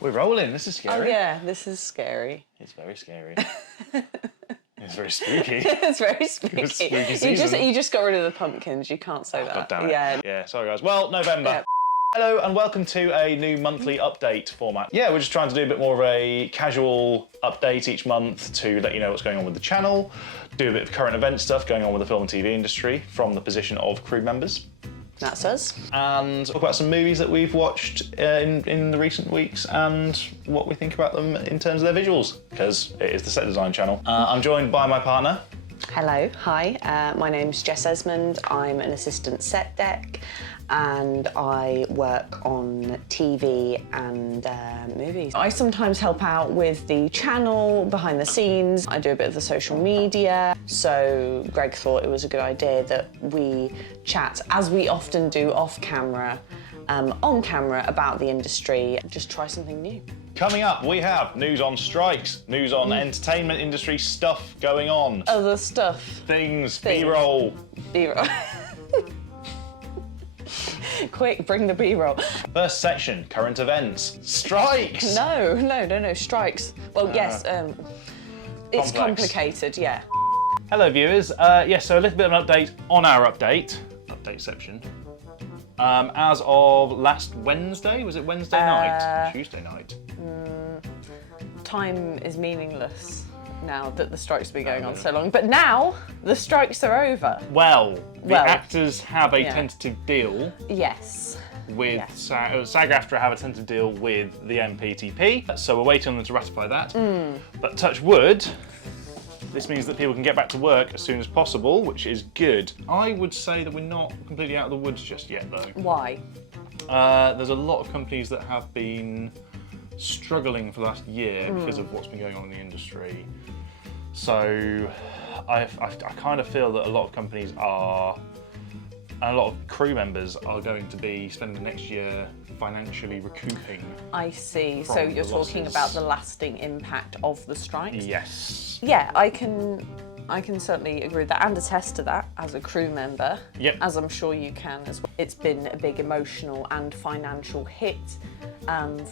We're rolling. This is scary. Oh yeah, this is scary. It's very scary. It's very spooky. It's very spooky. It's spooky season. You just got rid of the pumpkins. You can't say that. God damn it. Yeah. Yeah, sorry guys. Well, November. Yeah. Hello and welcome to a new monthly update format. Yeah, we're just trying to do a bit more of a casual update each month to let you know what's going on with the channel, do a bit of current event stuff going on with the film and TV industry from the position of crew members. That's us. And talk about some movies that we've watched in the recent weeks and what we think about them in terms of their visuals, because it is the set design channel. I'm joined by my partner. Hello, hi. My name's Jess Esmond. I'm an assistant set deck and I work on TV and movies. I sometimes help out with the channel, behind the scenes. I do a bit of the social media. So Greg thought it was a good idea that we chat, as we often do off camera, on camera, about the industry. Just try something new. Coming up, we have news on strikes, news on entertainment industry stuff going on. Other stuff. Things. B-roll. B-roll. Quick, bring the B-roll. First section, current events. Strikes! No, strikes. Well, yes, it's complex. complicated, yeah. Hello viewers, so a little bit of an update on our update section. As of last Wednesday, was it Wednesday night? Tuesday night. Time is meaningless now that the strikes have been going on so long. But now, the strikes are over. Well, the actors have a tentative deal. Yes. With SAG-AFTRA have a tentative deal with the MPTP, so we're waiting on them to ratify that. But touch wood, this means that people can get back to work as soon as possible, which is good. I would say that we're not completely out of the woods just yet, though. Why? There's a lot of companies that have been struggling for the last year because of what's been going on in the industry. So I kind of feel that a lot of companies are, and a lot of crew members are going to be spending next year financially recouping. I see. So you're talking about the lasting impact of the strikes? Yes. Yeah, I can certainly agree with that and attest to that as a crew member, as I'm sure you can as well. It's been a big emotional and financial hit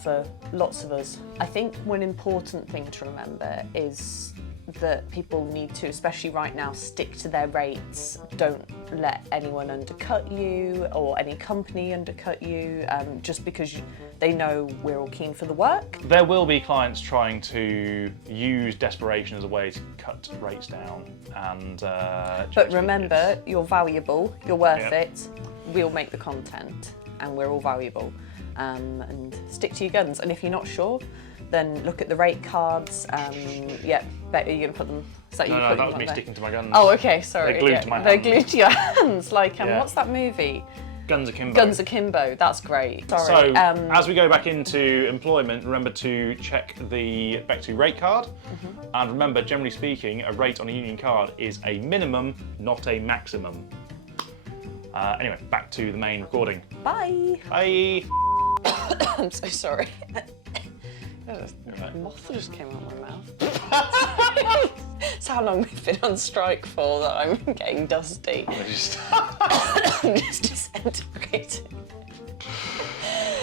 for lots of us. I think one important thing to remember is that people need to, especially right now, stick to their rates. Don't let anyone undercut you or any company undercut you just because they know we're all keen for the work. There will be clients trying to use desperation as a way to cut rates down and but remember, you're valuable, you're worth it, we'll make the content and we're all valuable. And stick to your guns, and if you're not sure, then look at the rate cards. Bet you're going to put them... No, that was me sticking to my guns. Oh, okay, sorry. They're glued to my hands. They're glued to your hands, like, what's that movie? Guns Akimbo. Guns Akimbo, that's great. Sorry. So, as we go back into employment, remember to check the back to rate card. And remember, generally speaking, a rate on a union card is a minimum, not a maximum. Anyway, back to the main recording. Bye. Bye. I'm so sorry. A moth just came out of my mouth. It's how long we've been on strike for that I'm getting dusty. I'm just disintegrating.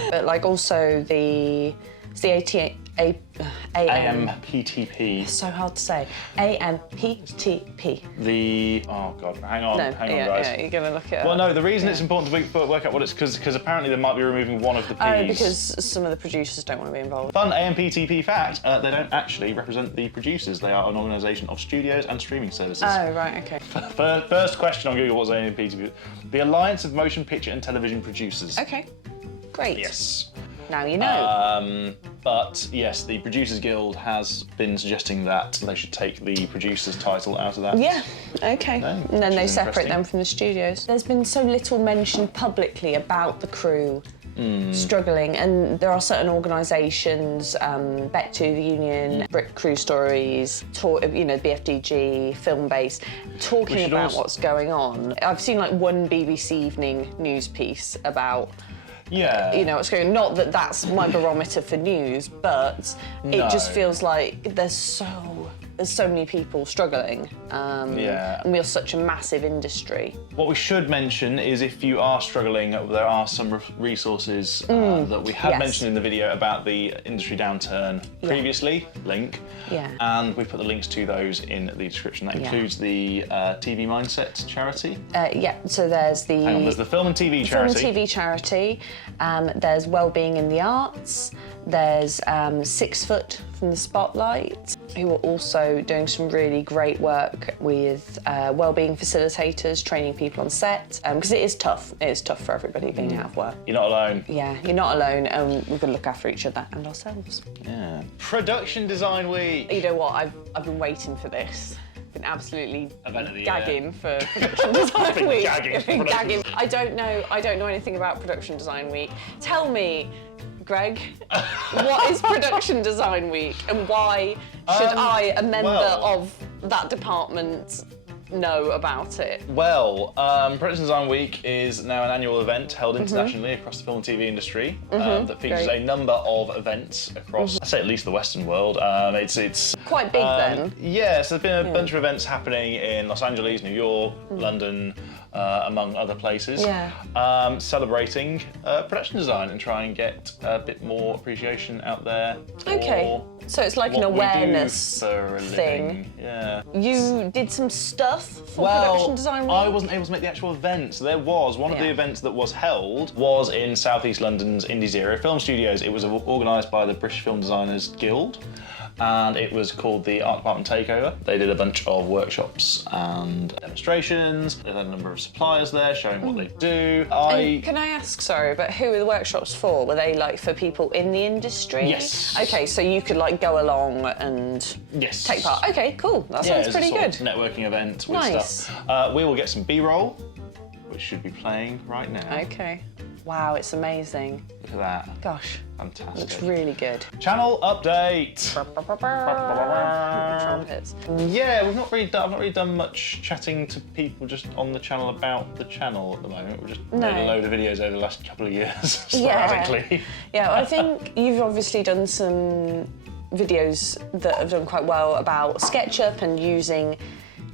But like also the AMPTP. It's so hard to say. AMPTP. Oh God, hang on guys. Yeah, you're gonna look at it. Well, no, the reason it's important to work out what it's because apparently they might be removing one of the P's. Oh, because some of the producers don't want to be involved. Fun AMPTP fact, they don't actually represent the producers. They are an organisation of studios and streaming services. Oh, right, okay. First question on Google, what's AMPTP? The Alliance of Motion Picture and Television Producers. Okay, great. Yes. Now you know. But yes, the Producers Guild has been suggesting that they should take the producer's title out of that. Yeah, okay. And then they separate them from the studios. There's been so little mentioned publicly about the crew struggling, and there are certain organisations, Back to the Union, Brit Crew Stories, BFDG, Film Base, talking about what's going on. I've seen like one BBC Evening news piece about what's going on. Not that that's my barometer for news, but it just feels like there's so there's so many people struggling. Yeah. And we are such a massive industry. What we should mention is if you are struggling, there are some resources that we have Yes. mentioned in the video about the industry downturn previously, link. Yeah. And we put the links to those in the description. That includes the TV Mindset charity. Yeah, so there's the... Hang on, there's the Film and TV Film charity. and TV charity, there's Wellbeing in the Arts, there's 6 Foot from the Spotlight, who are also doing some really great work with wellbeing facilitators, training people on set, because it is tough. It is tough for everybody being out of work. You're not alone. Yeah, you're not alone, and we've got to look after each other and ourselves. Yeah. Production Design Week. You know what? I've been waiting for this. Been absolutely Event of the gagging for Production Design Week. gagging for Production Gagging. I don't know anything about Production Design Week. Tell me, Greg, what is Production Design Week and why should I, a member of that department, know about it? Well, Production Design Week is now an annual event held internationally across the film and TV industry that features a number of events across, I'd say at least the Western world. It's Quite big then. Yeah, so there's been a bunch of events happening in Los Angeles, New York, London, among other places, celebrating production design and try and get a bit more appreciation out there. Okay, so it's like an what we do awareness for a thing. living. Yeah. You did some stuff for Production Design Week? I wasn't able to make the actual event. So there was one of the events that was held was in South East London's Indie Zero Film Studios. It was organised by the British Film Designers Guild, and it was called the Art Department Takeover. They did a bunch of workshops and demonstrations. They had a number of suppliers there showing what they do. Can I ask, sorry, but who were the workshops for? Were they like for people in the industry? Yes. Okay, so you could like go along and take part. Okay, cool. That sounds pretty it was a good. sort of networking event with Nice. stuff. We will get some B-roll, which should be playing right now. Okay. Wow, it's amazing. Look at that. Gosh, Fantastic. looks really good. Channel update. Trumpets. Yeah, I've not really done much chatting to people just on the channel about the channel at the moment. We've just made a load of videos over the last couple of years, sporadically. Yeah, I think you've obviously done some videos that have done quite well about SketchUp and using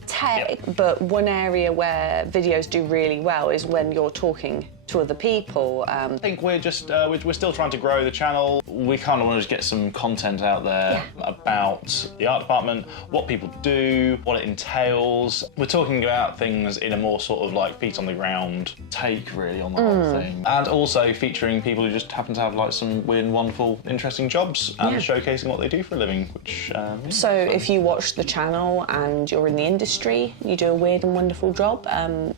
tech, but one area where videos do really well is when you're talking to other people. I think we're just we're still trying to grow the channel. We kind of want to just get some content out there about the art department, what people do, what it entails. We're talking about things in a more sort of like feet on the ground take really on the whole thing, and also featuring people who just happen to have like some weird, wonderful, interesting jobs and showcasing what they do for a living. Which so if you watch the channel and you're in the industry, you do a weird and wonderful job,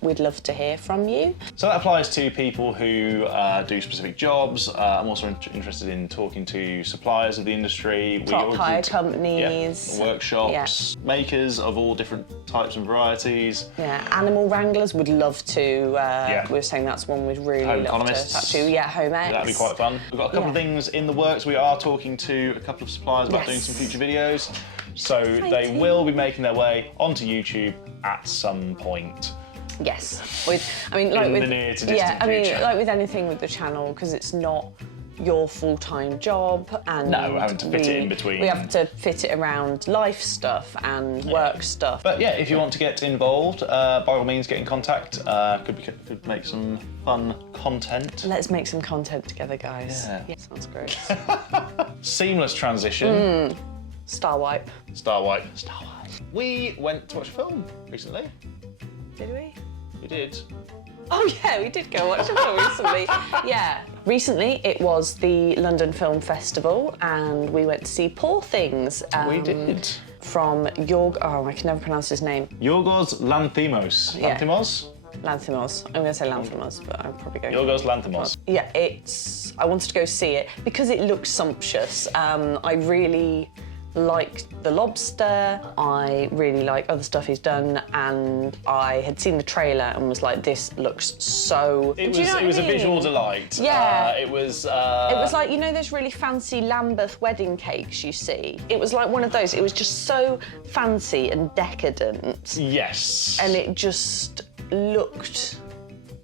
we'd love to hear from you. So that applies to people who do specific jobs. I'm also interested in talking to suppliers of the industry. Top hire companies. Workshops, makers of all different types and varieties. Yeah, animal wranglers would love to. We were saying that's one we'd really Home love to economists. chat to. Yeah, home ec. That'd be quite fun. We've got a couple of things in the works. We are talking to a couple of suppliers about doing some future videos. So they will be making their way onto YouTube at some point. Yes, in the near to distant future. like with anything with the channel, because it's not your full-time job, and No, we're having to fit it in between. We have to fit it around life stuff and work stuff. But yeah, if you want to get involved, by all means, get in contact. Could make some fun content. Let's make some content together, guys. Yeah. Sounds great. Seamless transition. Star wipe. Star wipe. We went to watch a film recently. Did we? We did. Oh yeah, we did go watch a film recently. Yeah. Recently it was the London Film Festival and we went to see Poor Things. We did. From I can never pronounce his name. Yorgos Lanthimos. Yeah. Lanthimos? Lanthimos. I'm going to say Lanthimos, but I'm probably going. Yorgos Lanthimos. Yeah, I wanted to go see it because it looked sumptuous. I really liked The Lobster, I really like other stuff he's done, and I had seen the trailer and was like, this looks so... It was a visual delight. Yeah. It was like, you know those really fancy Lambeth wedding cakes you see? It was like one of those. It was just so fancy and decadent. Yes. And it just looked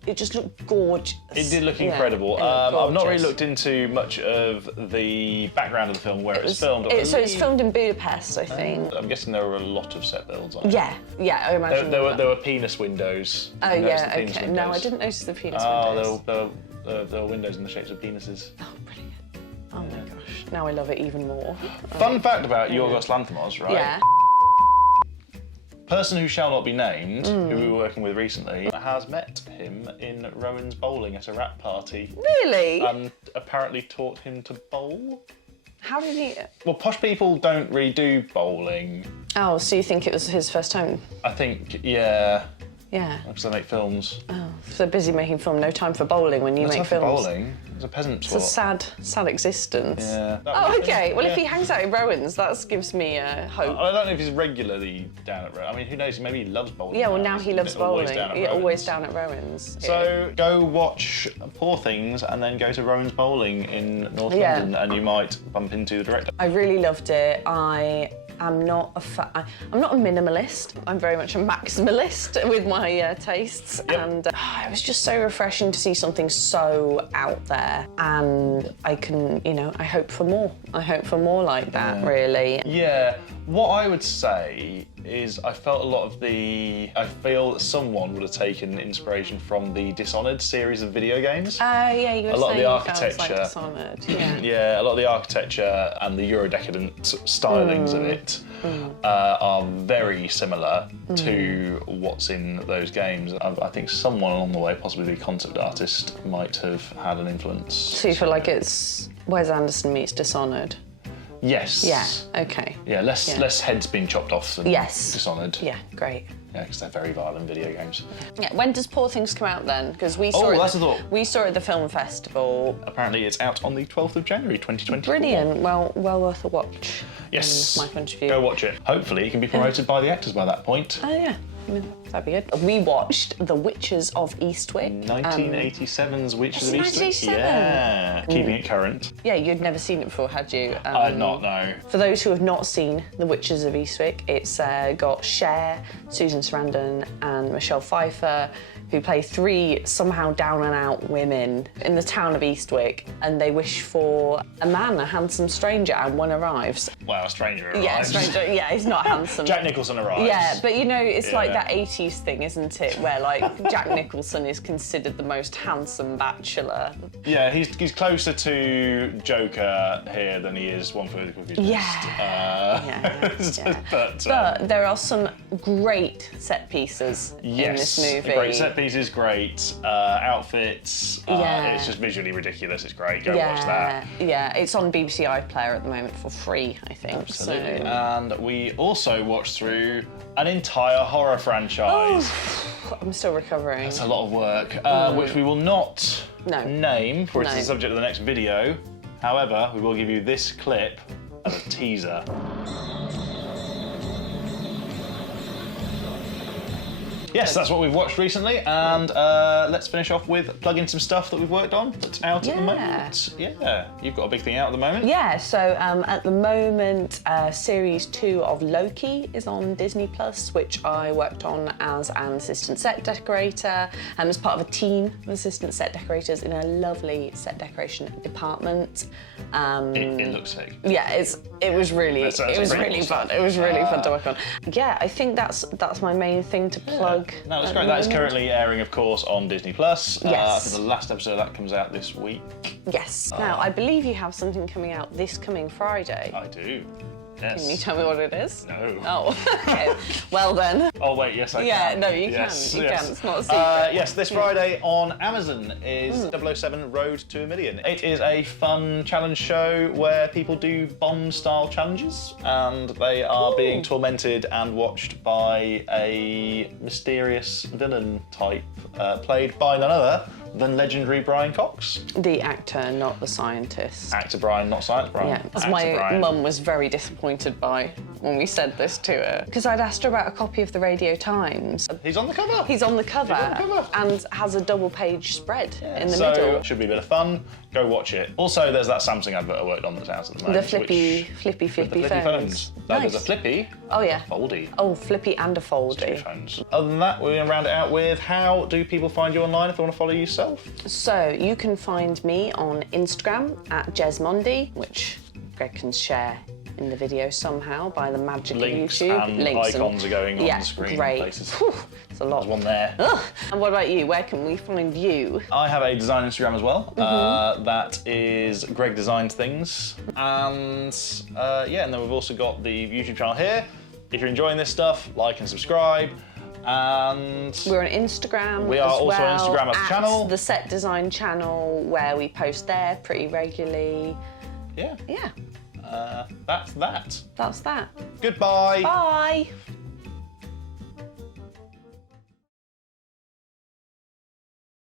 it just looked gorgeous. It did look incredible. Yeah, I've not really looked into much of the background of the film, where it was filmed. So it's filmed in Budapest, I think. I'm guessing there were a lot of set builds on it. Yeah, I imagine. There were penis windows. Oh You noticed yeah, the penis okay. windows? No, I didn't notice the penis windows. There were windows in the shapes of penises. Oh, brilliant. Oh my gosh, now I love it even more. Fun fact about Yorgos Lanthimos, right? Yeah. Person who shall not be named, who we were working with recently, has met him in Rowan's bowling at a rap party. Really? And apparently taught him to bowl. How did he... Well, posh people don't really do bowling. Oh, so you think it was his first time? I think, yeah. Yeah. Because they make films. Oh, so busy making film, no time for bowling when you make films. Bowling. It's a peasant sport. It's a sad existence. Yeah. Oh, okay. Well, if he hangs out in Rowan's, that gives me hope. I don't know if he's regularly down at Rowan. I mean, who knows? Maybe he loves bowling. Yeah, well, now he loves bowling. Always Down at Rowan's. So go watch Poor Things and then go to Rowan's Bowling in North London, and you might bump into the director. I really loved it. I'm not a minimalist. I'm very much a maximalist with my tastes, and it was just so refreshing to see something so out there. And I can, I hope for more. I hope for more like that, really. Yeah. What I would say is I feel that someone would have taken inspiration from the Dishonored series of video games. Yeah, you were a lot of the saying architecture. like Dishonored, yeah. Yeah, a lot of the architecture and the Eurodecadent stylings of it are very similar to what's in those games. I think someone along the way, possibly the concept artist, might have had an influence. So you feel like it's Wes Anderson meets Dishonored? Yes. Yeah, okay. Yeah, less heads being chopped off than Dishonored. Yeah, great. Yeah, because they're very violent video games. Yeah, when does Poor Things come out then? Because we saw we saw it at the film festival. Apparently it's out on the 12th of January 2024. Brilliant, well worth a watch. Yes. From my point of view. Go watch it. Hopefully it can be promoted by the actors by that point. Oh yeah, that'd be good. We watched The Witches of Eastwick. 1987's Witches of Eastwick. 1987? Yeah, keeping it current. Yeah, you'd never seen it before, had you? I had not, no. For those who have not seen The Witches of Eastwick, it's got Cher, Susan Sarandon and Michelle Pfeiffer, who play three somehow down and out women in the town of Eastwick, and they wish for a man, a handsome stranger, and one arrives. Well, a stranger arrives. Yeah, a stranger, yeah, he's not handsome. Jack Nicholson arrives. Yeah, but it's like that 80s thing, isn't it? Where like Jack Nicholson is considered the most handsome bachelor. Yeah, he's closer to Joker here than he is One Flew Over the Cuckoo's Nest. But there are some great set pieces in this movie. Great set pieces, great outfits. It's just visually ridiculous. It's great. Go watch that. Yeah, it's on BBC iPlayer at the moment for free, I think. Absolutely. And we also watched through an entire horror franchise. I'm still recovering. That's a lot of work, which we will not name, for it's the subject of the next video. However, we will give you this clip as a teaser. Yes, that's what we've watched recently, and let's finish off with plugging some stuff that we've worked on that's out at the moment. Yeah, you've got a big thing out at the moment. Yeah, so at the moment, Series 2 of Loki is on Disney+, which I worked on as an assistant set decorator, and as part of a team of assistant set decorators in a lovely set decoration department. It looks sick. Yeah, it was really fun. It was really fun to work on. Yeah, I think that's my main thing to plug. No, that's great. That is currently airing, of course, on Disney+. Yes. I think the last episode of that comes out this week. Yes. Now, I believe you have something coming out this coming Friday. I do. Yes. Can you tell me what it is? No. Oh, okay. Well then. Oh wait, yes I can. Yeah, no, you can. You can. It's not a secret. Yes, this Friday on Amazon is 007 Road to a Million. It is a fun challenge show where people do bomb-style challenges, and they are being tormented and watched by a mysterious villain type, played by none other than legendary Brian Cox. The actor, not the scientist. Actor Brian, not science Brian. Yeah, as my mum was very disappointed by when we said this to her. Because I'd asked her about a copy of the Radio Times. He's on the cover. He's on the cover, He's on the cover. and has a double-page spread in the So, middle. should be a bit of fun. Go watch it. Also, there's that Samsung advert I worked on that's out at the moment. The flippy phones. No, Nice. there's a flippy. Oh yeah. Foldy. Oh, flippy and a Two foldy. phones. Other than that, we're going to round it out with how do people find you online if they want to follow you yourself? So you can find me on Instagram at Jesmondi, which Greg can share in the video somehow by the magic Links of YouTube. and icons are going on screen great. places. Whew, there's a lot. There's one there. Ugh. And what about you? Where can we find you? I have a design Instagram as well. That is Greg Designs Things. And yeah, and then we've also got the YouTube channel here. If you're enjoying this stuff, like and subscribe. And We're on Instagram. We are as also on well, Instagram as a channel. The Set Design channel, where we post there pretty regularly. yeah, Yeah, that's that. that's that. Goodbye. Bye.